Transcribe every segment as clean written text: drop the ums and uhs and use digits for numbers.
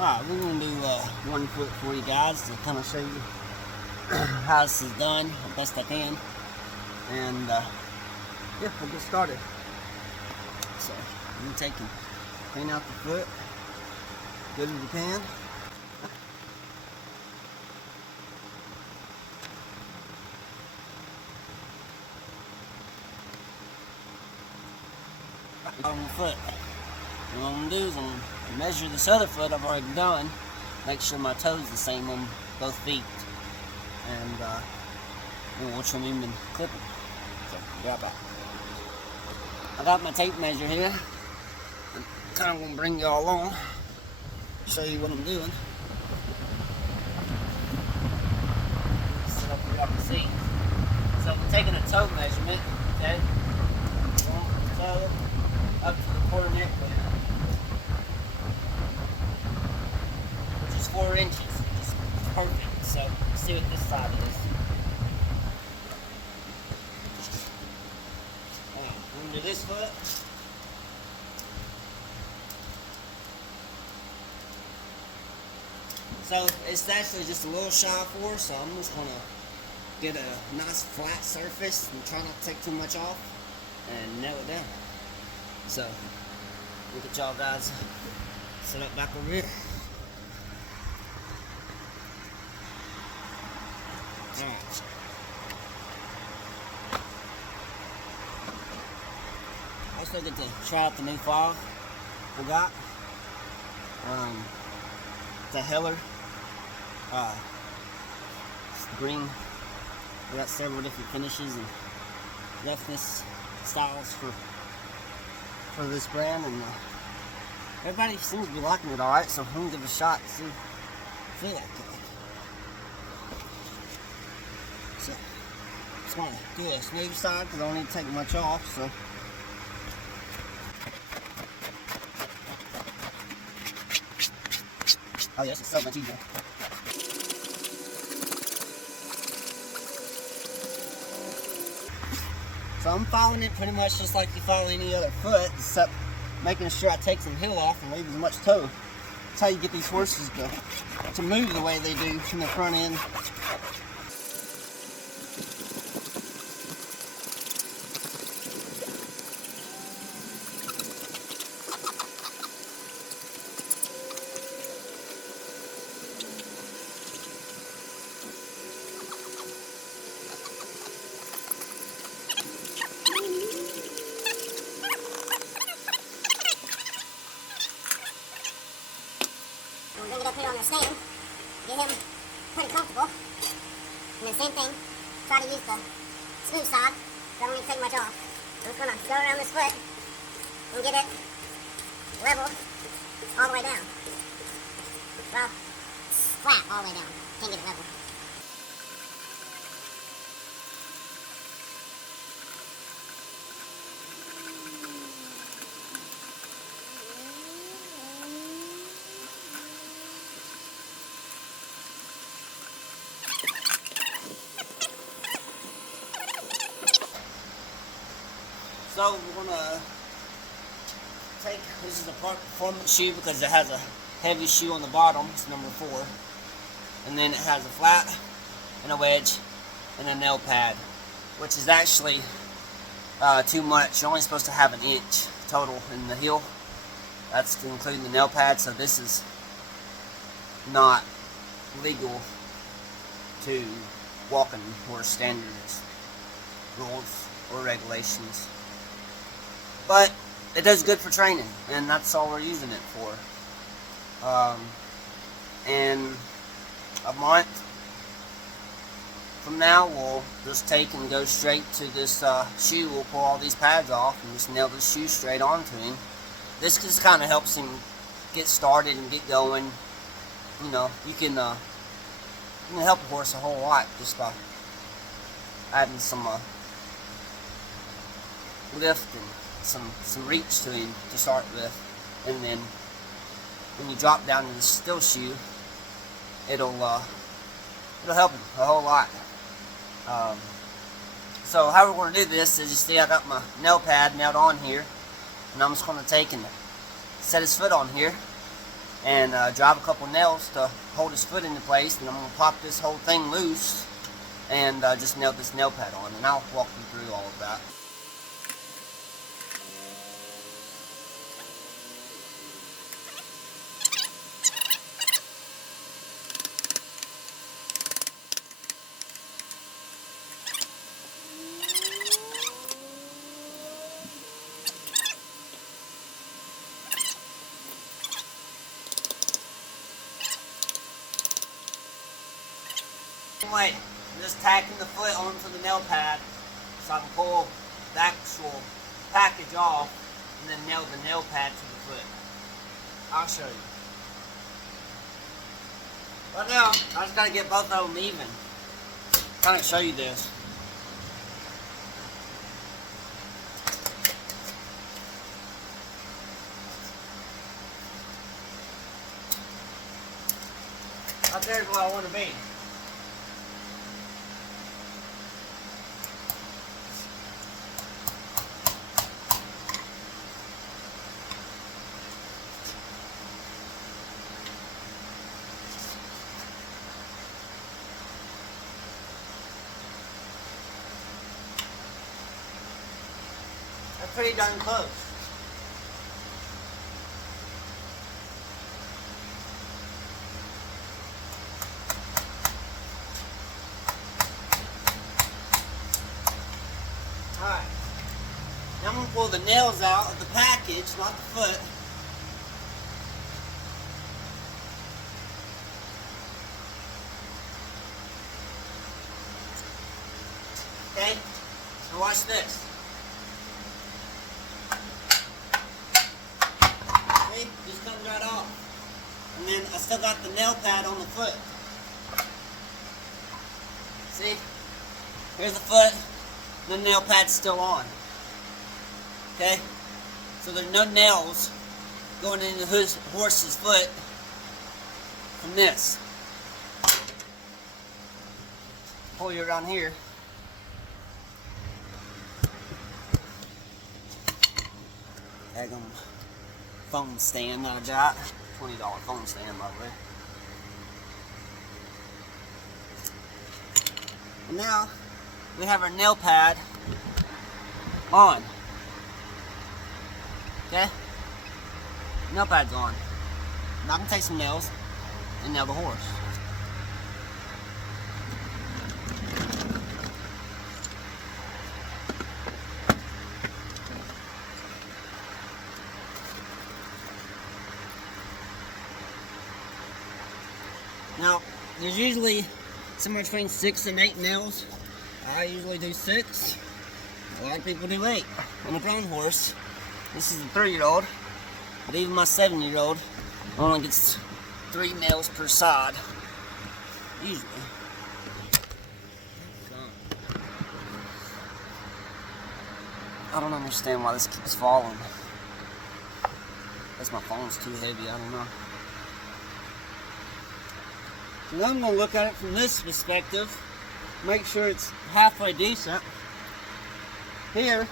Alright, we're going to do one foot for you guys to kind of show you how this is done the best I can. And yeah, we'll get started. So, I'm taking, clean out the foot, good as you can. On the foot. And what I'm going to do is I'm going to measure this other foot I've already done, make sure my toe's the same on both feet, and then we'll trim him and clip him. So, be right back. I got my tape measure here. I'm kind of going to bring y'all along, show you what I'm doing. Set up where y'all can see. So I'm taking a toe measurement, okay? Toe up to the quarter neck width, which is 4 inches, which is perfect. So let's see what this side is. We're going to do this foot. So it's actually just a little shy of 4, so I'm just going to get a nice flat surface and try not to take too much off and nail it down. So, look at y'all guys set up back over here. Alright. Also get to try out the new file we got. It's a Heller. It's green. We got several different finishes and roughness styles for this brand, and everybody seems to be liking it alright, so I'm gonna give it a shot and see feel like it. So just want to do a smooth side because I don't need to take much off. So oh yes, it's so much easier. So I'm following it pretty much just like you follow any other foot, except making sure I take some heel off and leave as much toe. That's how you get these horses to move the way they do from the front end. We're going to go put it on the stand, get him pretty comfortable, and then same thing, try to use the smooth side, so I don't need to take much off. I'm just going to go around this foot and get it level all the way down. Well, flat all the way down, can't get it level. So we're gonna take, this is a performance shoe because it has a heavy shoe on the bottom, it's number 4. And then it has a flat and a wedge and a nail pad, which is actually too much. You're only supposed to have 1 inch total in the heel. That's including the nail pad, so this is not legal to walking horse standards, rules, or regulations. But it does good for training, and that's all we're using it for. In a month from now, we'll just take and go straight to this shoe. We'll pull all these pads off and just nail this shoe straight onto him. This just kind of helps him get started and get going. You know, you can help a horse a whole lot just by adding some lift and some reach to him to start with, and then when you drop down to the still shoe, it'll help him a whole lot. So how we're going to do this is, you see I got my nail pad nailed on here, and I'm just going to take and set his foot on here, and drive a couple nails to hold his foot into place, and I'm going to pop this whole thing loose and just nail this nail pad on, and I'll walk you through all of that. Wait, I'm just tacking the foot onto the nail pad so I can pull the actual package off and then nail the nail pad to the foot. I'll show you. Right now, I just gotta get both of them even. Kind of show you this. Right there's where I want to be. That's pretty darn close. Alright. Now I'm going to pull the nails out of the package, not the foot. Okay? Now watch this. See? Just comes right off. And then I still got the nail pad on the foot. See? Here's the foot. The nail pad's still on. Okay? So there's no nails going into the horse's foot from this. Pull you around here. Daggum phone stand that I got. $20 phone stand, by the way. And now we have our nail pad on. Okay? Nail pad's on. Now I can take some nails and nail the horse. Now, there's usually somewhere between 6 and 8 nails. I usually do 6. A lot of people do 8 on a grown horse. This is a 3-year-old, but even my 7-year-old only gets 3 nails per side, usually. I don't understand why this keeps falling. Guess my phone's too heavy, I don't know. So now I'm going to look at it from this perspective, make sure it's halfway decent. Here,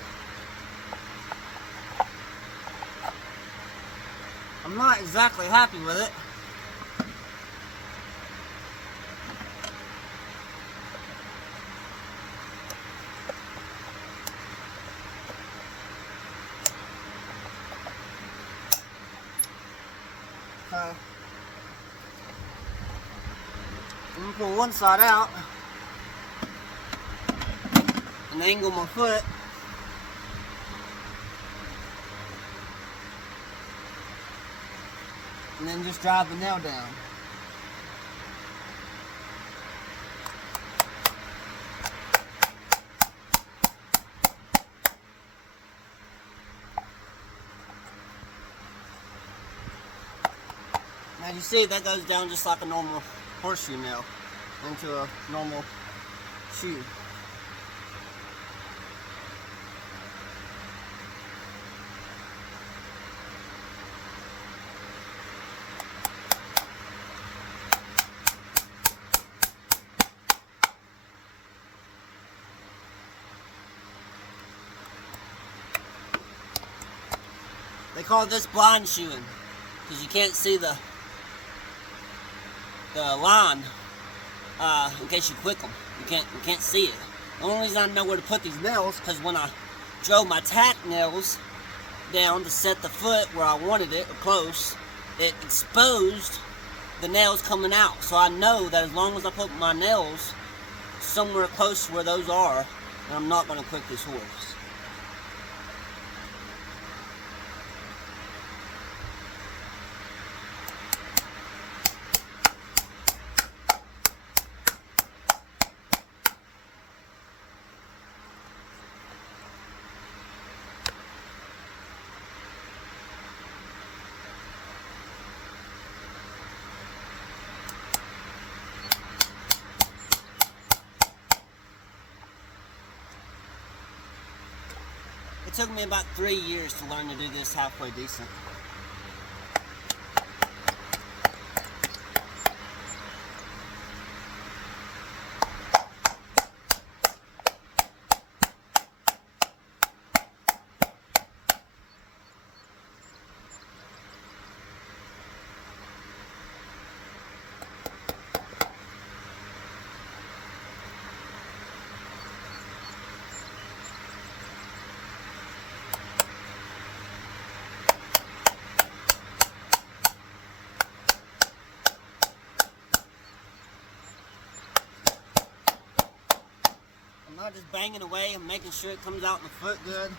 I'm not exactly happy with it. I'm going to pull one side out and angle my foot. And then just drive the nail down. Now you see that goes down just like a normal horseshoe nail into a normal shoe. They call this blind shoeing because you can't see the the line in case you quick them. You can't see it. The only reason I know where to put these nails because when I drove my tack nails down to set the foot where I wanted it or close, it exposed the nails coming out. So I know that as long as I put my nails somewhere close to where those are, then I'm not going to quick this horse. It took me about 3 years to learn to do this halfway decent. I'm not just banging away, I'm making sure it comes out in the foot good.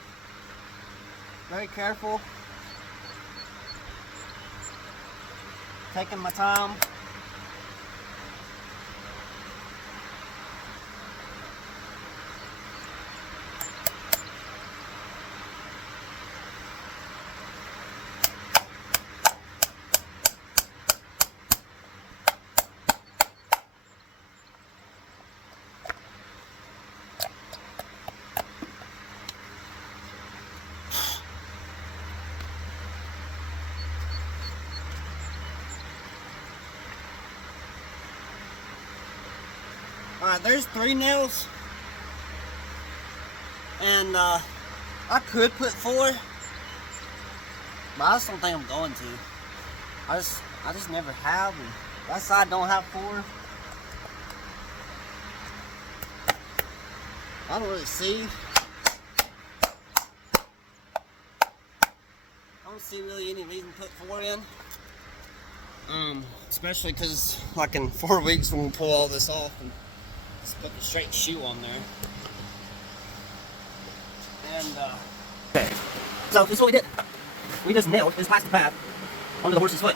Very careful. Taking my time. Alright, there's 3 nails, and I could put 4, but I just don't think I'm going to. I just never have, and that side don't have 4. I don't really see. I don't see really any reason to put 4 in. Especially because like in 4 weeks when we pull all this off and just put the straight shoe on there. And okay. So this is what we did. We just nailed this plastic pad onto the horse's foot.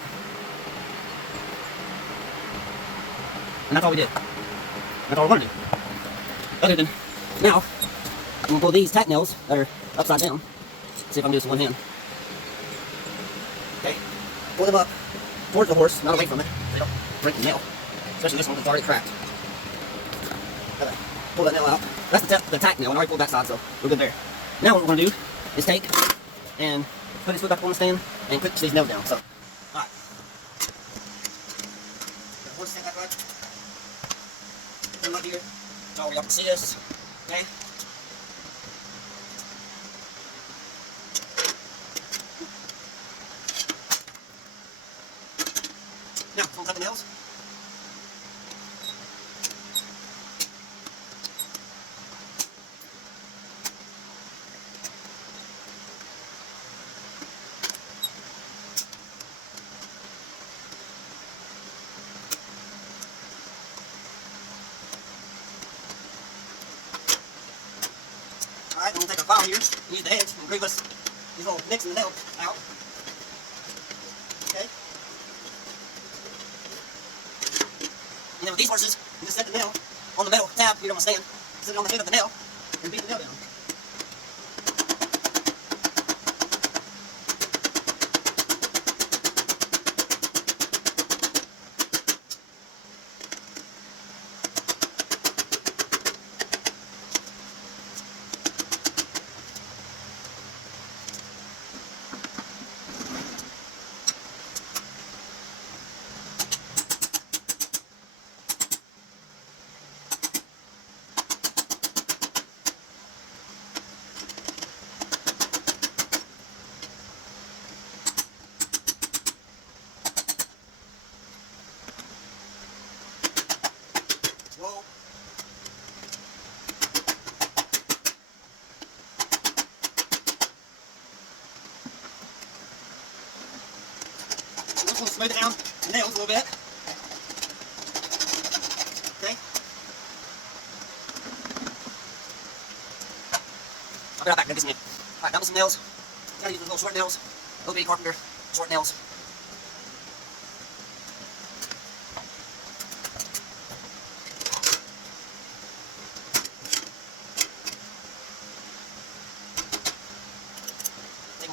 And that's all we did. That's all we're gonna do. Other than now, I'm gonna pull these tack nails that are upside down. See if I can do this with one hand. Okay. Pull them up towards the horse, not away from it. They don't break the nail. Especially this one that's already cracked. Okay. Pull that nail out. That's the tack nail. I already pulled that side, so we're good there. Now what we're gonna do is take and put his foot back on the stand and put these nails down. So, alright. The horse stand back right. Put him up here. So y'all can see this. Okay. Now, we'll cut the nails. Alright, we'll take our file here, use the edge, and groove us these little nicks in the nail out. Okay. And then with these horses, you just set the nail on the metal tab here on the stand, set it on the head of the nail, and beat the nail down. want to smooth it down the nails a little bit. Okay. I'll be right back. Get some nails. Alright, done with some nails. Gotta use those little short nails. Little bitty carpenter short nails.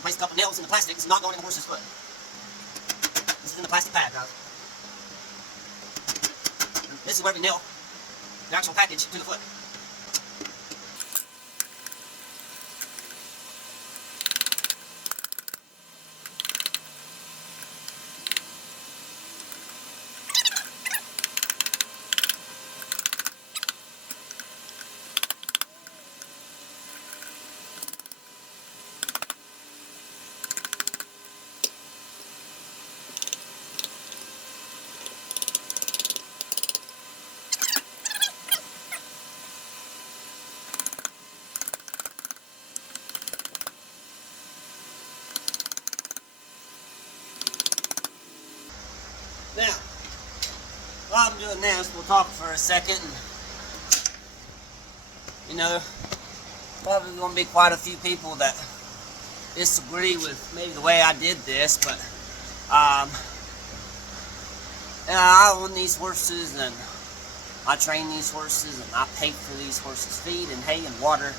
Place a couple nails in the plastic. It's not going in the horse's foot. This is in the plastic pad, guys. This is where we nail the actual package to the foot. Now, while I'm doing this, we'll talk for a second. You know, probably going to be quite a few people that disagree with maybe the way I did this, but I own these horses and I train these horses and I pay for these horses' feed and hay and water.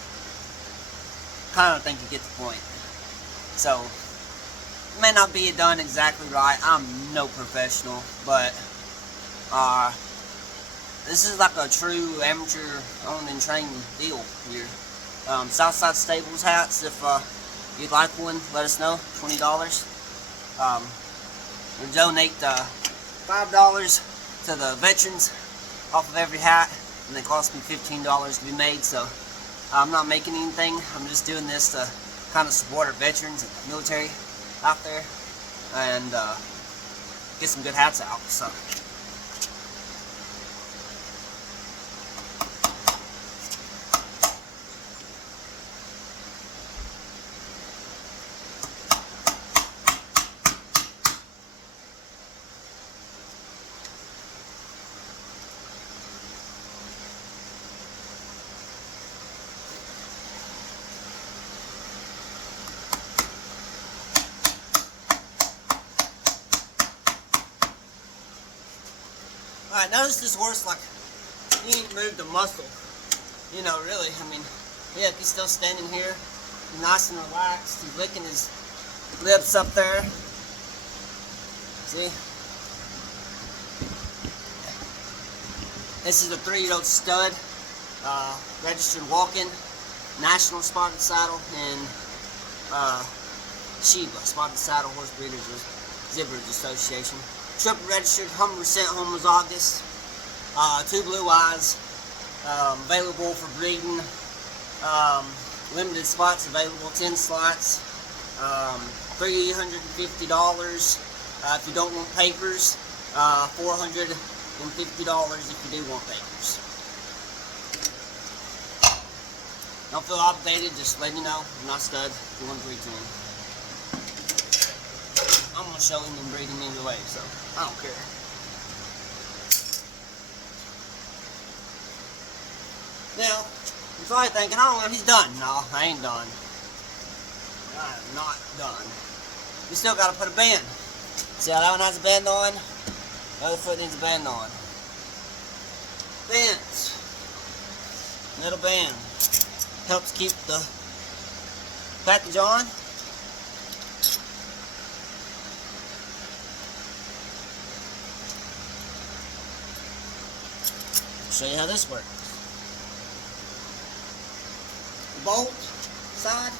Kind of think you get the point. So, it may not be done exactly right. I'm no professional, but this is like a true amateur owned and trained deal here. Southside Stables hats, if you'd like one, let us know. $20. We'll donate $5 to the veterans off of every hat, and they cost me $15 to be made, so I'm not making anything. I'm just doing this to kind of support our veterans and military out there and get some good hats out. So alright, notice this horse, like, he ain't moved a muscle. You know, really. I mean, yeah, he's still standing here, nice and relaxed. He's licking his lips up there. See? This is a 3-year-old stud, registered walking, National Spotted Saddle, and sshbea, Spotted Saddle Horse Breeders Exhibitors Association. Triple registered, 100% homozygous, 2 blue eyes, available for breeding, limited spots available, 10 slots, $350. If you don't want papers, $450 if you do want papers. Don't feel obligated, just letting you know, I'm not a stud, if you want to breed to him. I'm going to show him and breed him either way, so I don't care. Now, you're probably thinking, oh, he's done. No, I ain't done. I am not done. You still got to put a band. See how that one has a band on? The other foot needs a band on. Bands. Little band. Helps keep the package on. Show you how this works. The bolt side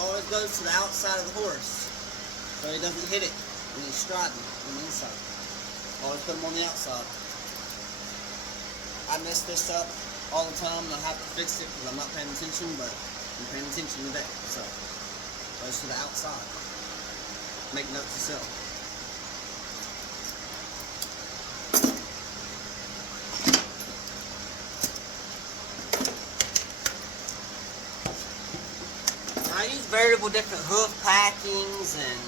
always goes to the outside of the horse, so he doesn't hit it when he's striding on the inside. Always put them on the outside. I mess this up all the time, and I have to fix it because I'm not paying attention, but I'm paying attention today. So it goes to the outside. Make notes yourself. I use variable different hoof packings and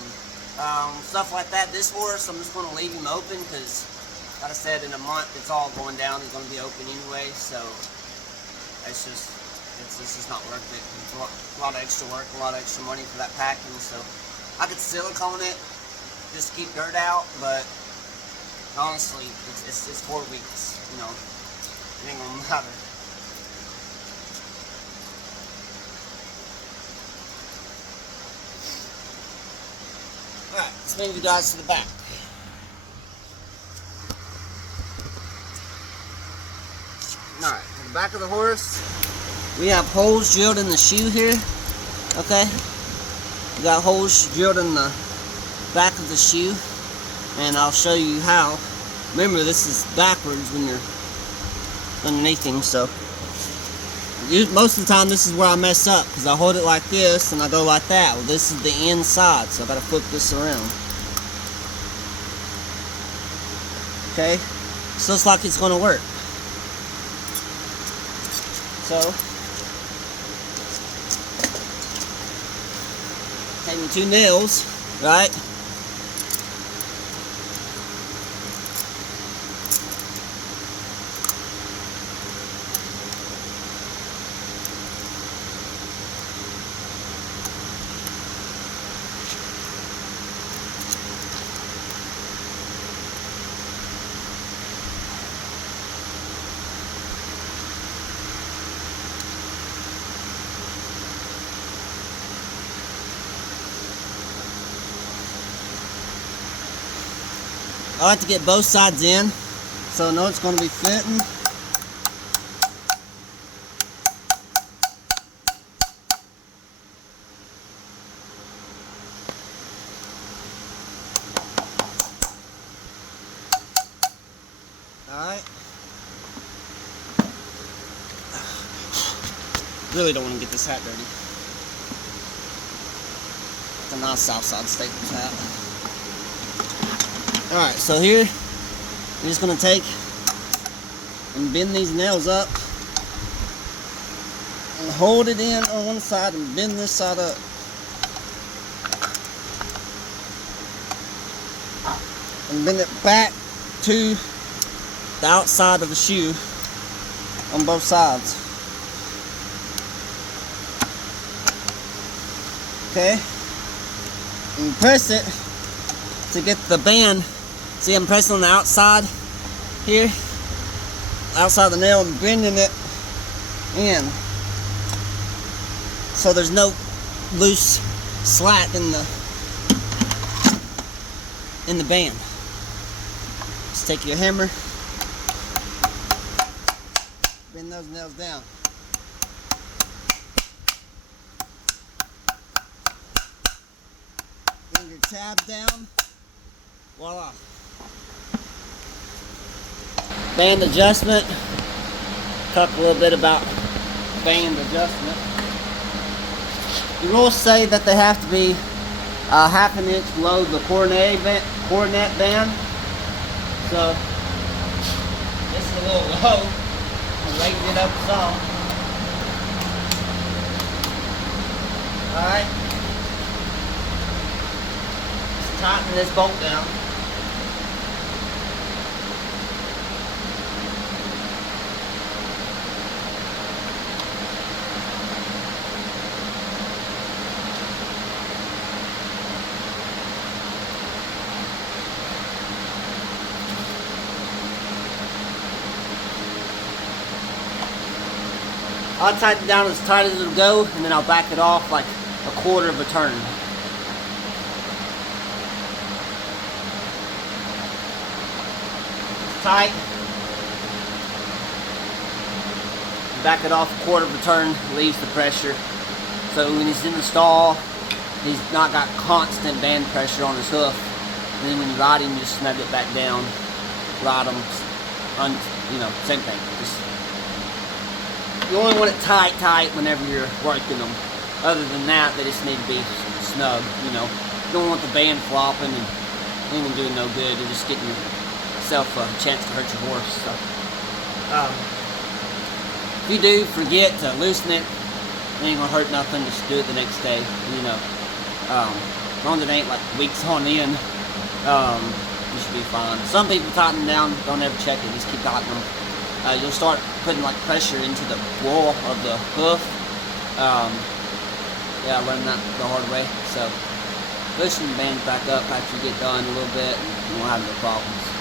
stuff like that. This horse, I'm just going to leave him open because, like I said, in a month it's all going down. He's going to be open anyway, so it's just not worth it. It's a lot of extra work, a lot of extra money for that packing. So I could silicone it just to keep dirt out, but honestly, it's 4 weeks. You know, it ain't gonna matter. Alright, let's move you guys to the back. Alright, to the back of the horse, we have holes drilled in the shoe here. Okay? We got holes drilled in the back of the shoe, and I'll show you how. Remember, this is backwards when you're underneath him, so most of the time this is where I mess up, because I hold it like this and I go like that. Well, this is the inside, so I gotta flip this around. Okay, so it's like it's gonna work. So taking 2 nails, right? I like to get both sides in, so I know it's going to be fitting. Alright. Really don't want to get this hat dirty. It's a nice Southside Staples hat. Alright, so here, we're just going to take and bend these nails up and hold it in on one side and bend this side up. And bend it back to the outside of the shoe on both sides. Okay? And press it to get the band. See, I'm pressing on the outside here, outside the nail, and bending it in, so there's no loose slack in the band. Just take your hammer, bend those nails down. Bring your tab down. Voila. Band adjustment. Talk a little bit about band adjustment. The rules say that they have to be a ½ inch below the cornet band. So this is a little low. I raised it up some. Alright. Just tighten this bolt down. I'll tighten it down as tight as it'll go, and then I'll back it off like a quarter of a turn. It's tight. Back it off a quarter of a turn, leaves the pressure. So when he's in the stall, he's not got constant band pressure on his hoof. And then when you ride him, you just snug it back down, ride him, same thing. You only want it tight whenever you're working them. Other than that, they just need to be snug, You don't want the band flopping and even doing no good. You're just getting yourself a chance to hurt your horse. So, if you do forget to loosen it, it ain't gonna hurt nothing. Just do it the next day. As long as it ain't like weeks on end, you should be fine. Some people tighten them down, don't ever check it, just keep tightening them. You'll start putting like pressure into the wool of the hoof. Yeah, I learned that the hard way. So loosen the bands back up after you get done a little bit, and you won't have no problems.